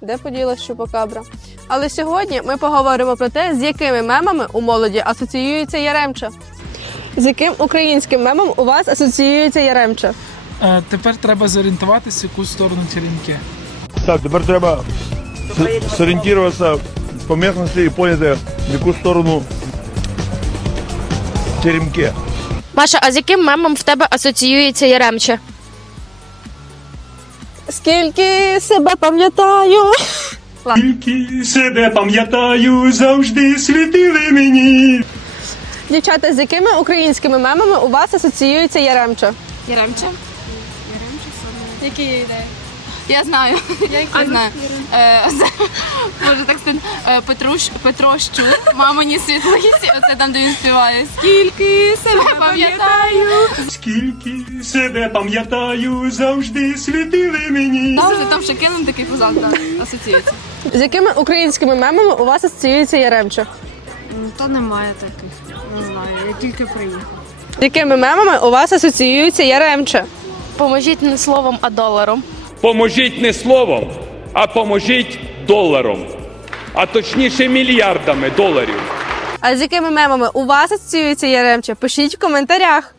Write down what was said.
де поділась Чупакабра. Але сьогодні ми поговоримо про те, з якими мемами у молоді асоціюється Яремча. З яким українським мемом у вас асоціюється Яремча? Е, Тепер треба зорієнтуватися, в яку сторону черенки. Так, тепер треба зорієнтуватися по місцевості і поняти, в яку сторону теремки. Маша, а з яким мемом в тебе асоціюється Яремче? Скільки себе пам'ятаю. Тільки себе пам'ятаю, завжди світили мені. Дівчата, з якими українськими мемами у вас асоціюється Яремча? Яремче? Які є ідеї? Я знаю. Я знаю. Е, Може так стане. Е, Петруш, Петро мамині світлиці, оце там, де він співає. Скільки себе пам'ятаю. Скільки себе пам'ятаю, завжди світили мені. Завжди там ще кинем такий фузак, так, асоціюється. З якими українськими мемами у вас асоціюється Яремча? Та немає таких. Не знаю, я тільки приїхав. З якими мемами у вас асоціюється Яремча? Поможіть не словом, а доларом. Поможіть не словом, а поможіть доларом, а точніше мільярдами доларів. А з якими мемами у вас асоціюється Яремча? Пишіть в коментарях.